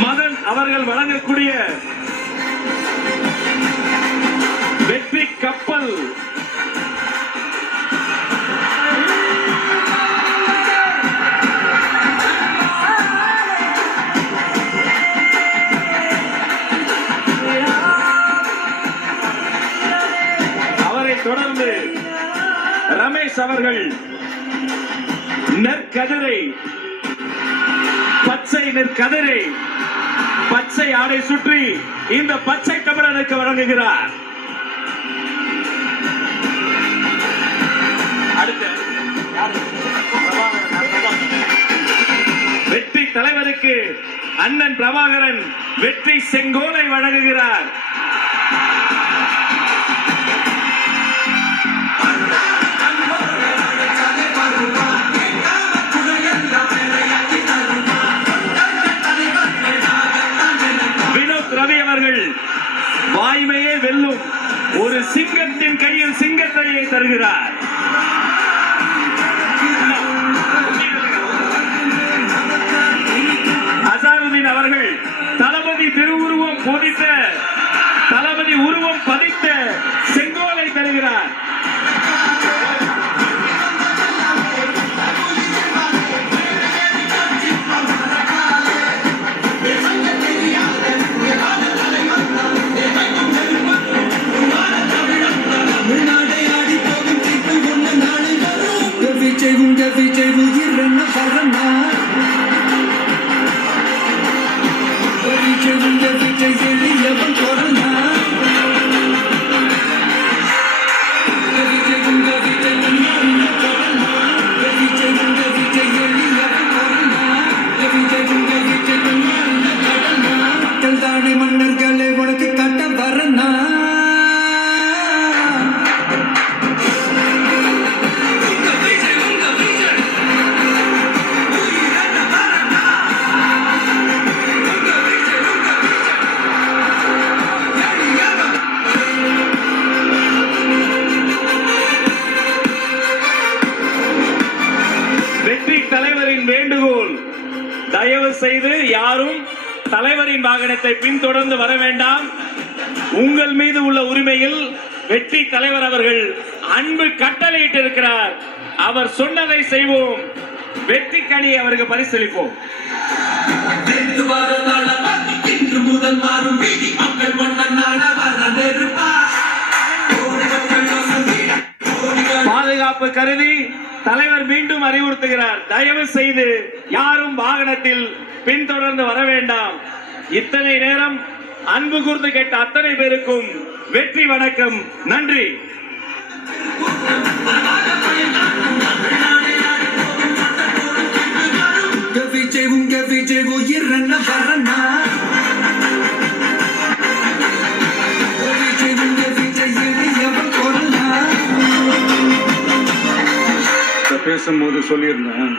மதன் அவர்கள் வழங்கக்கூடிய வெற்றி கப்பல் தொடர்ந்து ரமேஷ் அவர்கள் நெற்கதிரை பச்சை நெற்கதிரை பச்சை ஆடை சுற்றி இந்த பச்சை தமிழனுக்கு வழங்குகிறார். வெற்றி தலைவருக்கு அண்ணன் பிரபாகரன் வெற்றி செங்கோலை வழங்குகிறார். ரவி அவர்கள் வாய்மையே வெல்லும் ஒரு சிங்கத்தின் கையில் சிங்கத்தையே தருகிறார். அசாருதீன் அவர்கள் தளபதி திருவுருவம் பொதித்த தளபதி உருவம் பதித்த செங்கோலை தருகிறார். மன்னர்களை உனக்கு கட்ட வரனா வெற்றி தலைவரின் வேண்டுகோள், தயவு செய்து யாரும் தலைவரின் வாகனத்தை பின்தொடர்ந்து வர வேண்டாம். உங்கள் மீது உள்ள உரிமையில் வெற்றி தலைவர் அவர்கள் அன்பு கட்டளையிட்டு இருக்கிறார். அவர் சொன்னதை செய்வோம். வெற்றி கனி அவருக்கு பரிசளிப்போம். பாதுகாப்பு கருதி தலைவர் மீண்டும் அறிவுறுத்துகிறார், தயவு செய்து யாரும் வாகனத்தில் பின்தொடர்ந்து வர வேண்டாம். இத்தனை நேரம் அன்பு கூர்ந்து கேட்ட அத்தனை பேருக்கும் வெற்றி வணக்கம், நன்றி. பேசும்போது சொல்லியிருந்தேன்.